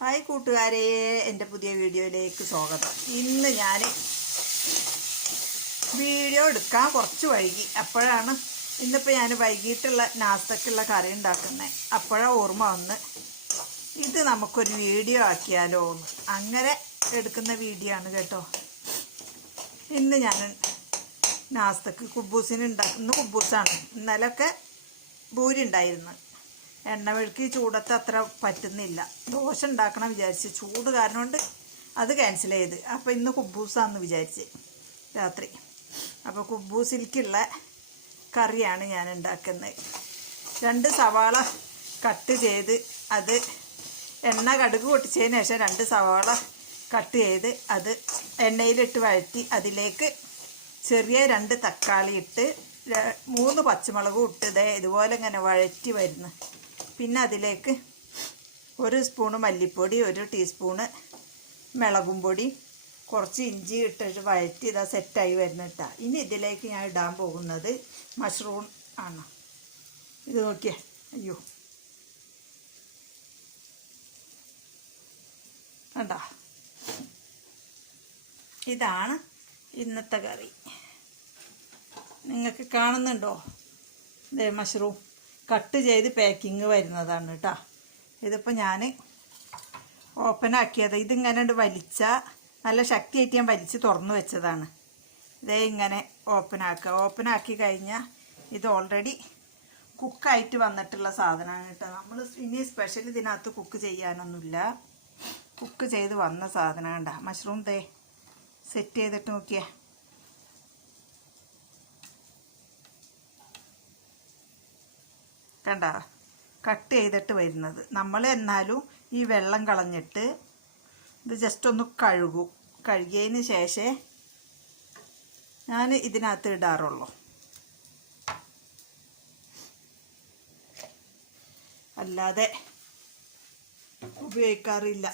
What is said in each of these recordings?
Hi കൂട്ടുകാരെ, എൻ്റെ പുതിയ വീഡിയോയിലേക്ക് സ്വാഗതം. ഇന്ന് ഞാൻ വീഡിയോ എടുക്കാൻ കുറച്ച് വൈകി. അപ്പോഴാണ് ഇന്നിപ്പോൾ ഞാൻ വൈകിട്ടുള്ള നാസ്തക്കുള്ള കറി ഉണ്ടാക്കുന്നത്. അപ്പോഴാണ് ഓർമ്മ വന്ന് ഇത് നമുക്കൊരു വീഡിയോ ആക്കിയാലോ എന്ന്. അങ്ങനെ എടുക്കുന്ന വീഡിയോ ആണ് കേട്ടോ. ഇന്ന് ഞാൻ നാസ്തക്ക് കുബൂസിന് ഉണ്ടാക്കുന്ന കുബൂസാണ്. ഇന്നലൊക്കെ ഭൂരി ഉണ്ടായിരുന്നു. എണ്ണ മെഴുക്ക് ചൂടത്ത് അത്ര പറ്റുന്നില്ല. ദോശ ഉണ്ടാക്കണം വിചാരിച്ച്, ചൂട് കാരണം കൊണ്ട് അത് ക്യാൻസൽ ചെയ്ത്. അപ്പോൾ ഇന്ന് കുബൂസാന്ന് വിചാരിച്ച് രാത്രി. അപ്പോൾ കുബൂസിലേക്കുള്ള കറിയാണ് ഞാൻ ഉണ്ടാക്കുന്നത്. 2 സവാള കട്ട് ചെയ്ത് അത് എണ്ണ കടുക് പൊട്ടിച്ചതിന് ശേഷം 2 സവാള കട്ട് ചെയ്ത് അത് എണ്ണയിലിട്ട് വഴറ്റി അതിലേക്ക് ചെറിയ 2 തക്കാളി ഇട്ട് 3 പച്ചമുളകും ഇട്ട് ഇതുപോലെ ഇങ്ങനെ വഴറ്റി വരുന്നു. പിന്നെ അതിലേക്ക് 1 സ്പൂണ് മല്ലിപ്പൊടി, 1 ടീസ്പൂണ് മുളകും പൊടി, കുറച്ച് ഇഞ്ചി ഇട്ടിട്ട് വഴറ്റി ഇതാ സെറ്റായി വരുന്നിട്ടാ. ഇനി ഇതിലേക്ക് ഞാൻ ഇടാൻ പോകുന്നത് മഷ്റൂം ആണ്. ഇത് നോക്കിയേ, അയ്യോ കണ്ടാ, ഇതാണ് ഇന്നത്തെ കറി. നിങ്ങൾക്ക് കാണുന്നുണ്ടോ? ഇതേ മഷ്റൂം കട്ട് ചെയ്ത് പാക്കിങ് വരുന്നതാണ് കേട്ടോ. ഇതിപ്പോൾ ഞാൻ ഓപ്പണാക്കിയത്. ഇതിങ്ങനെ വലിച്ചാൽ നല്ല ശക്തിയായിട്ട് ഞാൻ വലിച്ച് തുറന്നു വെച്ചതാണ്. ഇതേ ഇങ്ങനെ ഓപ്പണാക്കി കഴിഞ്ഞാൽ ഇത് ഓൾറെഡി കുക്കായിട്ട് വന്നിട്ടുള്ള സാധനമാണ് കേട്ടോ. നമ്മൾ ഇനി സ്പെഷ്യൽ ഇതിനകത്ത് കുക്ക് ചെയ്യാനൊന്നുമില്ല. കുക്ക് ചെയ്ത് വന്ന സാധനം കണ്ട. മഷ്റൂം സെറ്റ് ചെയ്തിട്ട് നോക്കിയേ. കണ്ട, കട്ട് ചെയ്തിട്ട് വരുന്നത്. നമ്മൾ എന്നാലും ഈ വെള്ളം കളഞ്ഞിട്ട് ഇത് ജസ്റ്റ് ഒന്ന് കഴുകിയതിന് ശേഷമേ ഞാൻ ഇതിനകത്ത് ഇടാറുള്ളൂ. അല്ലാതെ ഉപയോഗിക്കാറില്ല.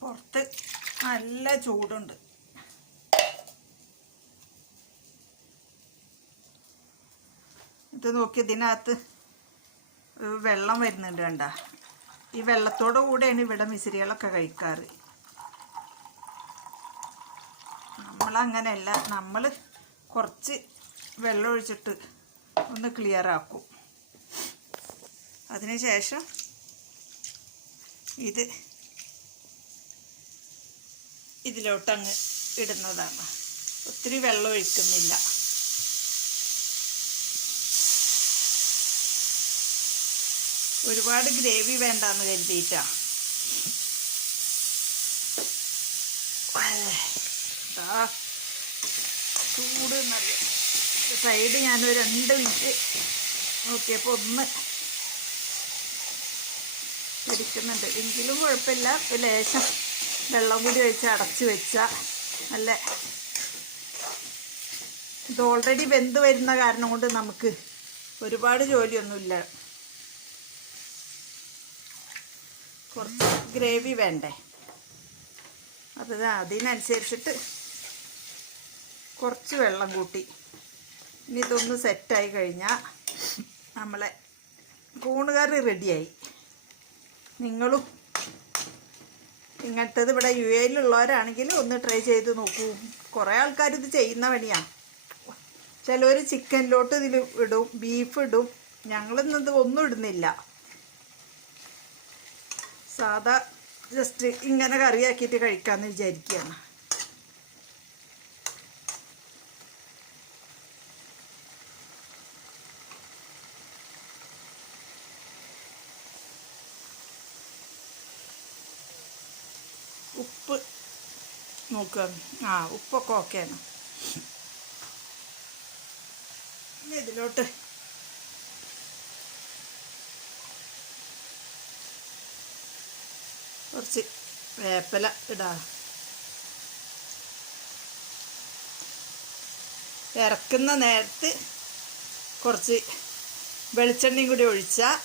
പുറത്ത് നല്ല ചൂടുണ്ട്. ഇത് നോക്കി, ഇതിനകത്ത് വെള്ളം വരുന്നുണ്ട് കണ്ട. ഈ വെള്ളത്തോടു കൂടെയാണ് ഇവിടെ മിശ്രികളൊക്കെ കഴിക്കാറ്. നമ്മളങ്ങനെയല്ല, നമ്മൾ കുറച്ച് വെള്ളം ഒഴിച്ചിട്ട് ഒന്ന് ക്ലിയർ ആക്കും. അതിന് ശേഷം ഇതിലോട്ടങ്ങ് ഇടുന്നതാണ്. ഒത്തിരി വെള്ളം ഒഴിക്കുന്നില്ല. ഒരുപാട് ഗ്രേവി വേണ്ടെന്ന് കരുതിയിട്ടാ. ചൂട് നല്ല സൈഡ് ഞാനൊരു 2 മിനിറ്റ് നോക്കിയപ്പോൾ ഒന്ന് പിടിക്കുന്നുണ്ട്. എങ്കിലും കുഴപ്പമില്ല. ലേശം വെള്ളം കൂടി ഒഴിച്ച് അടച്ച് വെച്ചാൽ നല്ല. ഇത് ഓൾറെഡി വെന്ത് വരുന്ന കാരണം കൊണ്ട് നമുക്ക് ഒരുപാട് ജോലിയൊന്നുമില്ല. കുറച്ച് ഗ്രേവി വേണ്ടേ, അപ്പോൾ അതിനനുസരിച്ചിട്ട് കുറച്ച് വെള്ളം കൂട്ടി. ഇനി ഇതൊന്ന് സെറ്റായി കഴിഞ്ഞാൽ നമ്മളെ കൂണ് കറി റെഡിയായി. നിങ്ങളും ഇങ്ങനത്തത് ഇവിടെ UAE-ലുള്ളവരാണെങ്കിൽ ഒന്ന് ട്രൈ ചെയ്ത് നോക്കൂ. കുറേ ആൾക്കാർ ഇത് ചെയ്യുന്ന പണിയാണ്. ചിലവർ ചിക്കനിലോട്ട് ഇതിൽ ഇടും, ബീഫ് ഇടും. ഞങ്ങളിന്നത് ഒന്നും ഇടുന്നില്ല. സാധാ ജസ്റ്റ് ഇങ്ങനെ കറിയാക്കിയിട്ട് കഴിക്കാമെന്ന് വിചാരിക്കുകയാണ്. ഉപ്പ് നോക്കുക. ഉപ്പൊക്കെ ഓക്കെയാണ്. ഇനി ഇതിലോട്ട് കുറച്ച് വേപ്പില ഇടാം. ഇറക്കുന്ന നേരത്ത് കുറച്ച് വെളിച്ചെണ്ണയും കൂടി ഒഴിച്ചാൽ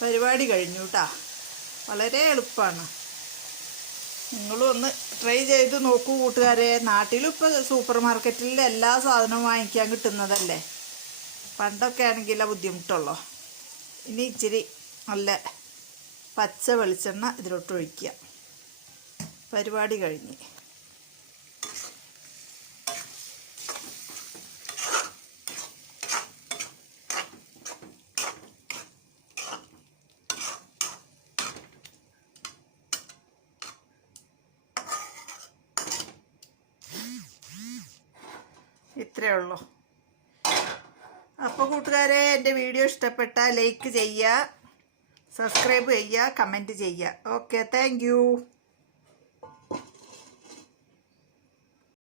പരിപാടി കഴിഞ്ഞു കേട്ടോ. വളരെ എളുപ്പമാണ്. നിങ്ങളും ഒന്ന് ട്രൈ ചെയ്ത് നോക്കൂ കൂട്ടുകാരെ. നാട്ടിലും ഇപ്പോൾ സൂപ്പർ മാർക്കറ്റിൽ എല്ലാ സാധനവും വാങ്ങിക്കാൻ കിട്ടുന്നതല്ലേ. പണ്ടൊക്കെ ആണെങ്കിലേ ബുദ്ധിമുട്ടുള്ളൂ. ഇനി ഇച്ചിരി നല്ല പച്ച വെളിച്ചെണ്ണ ഇതിലോട്ട് ഒഴിക്കുക. പരിപാടി കഴിഞ്ഞ്. ഇത്രയേ ഉള്ളൂ. അപ്പോൾ കൂട്ടുകാരെ, എൻ്റെ വീഡിയോ ഇഷ്ടപ്പെട്ടാൽ ലൈക്ക് ചെയ്യുക, സബ്സ്ക്രൈബ് ചെയ്യുക, കമൻറ്റ് ചെയ്യുക. Okay, thank you.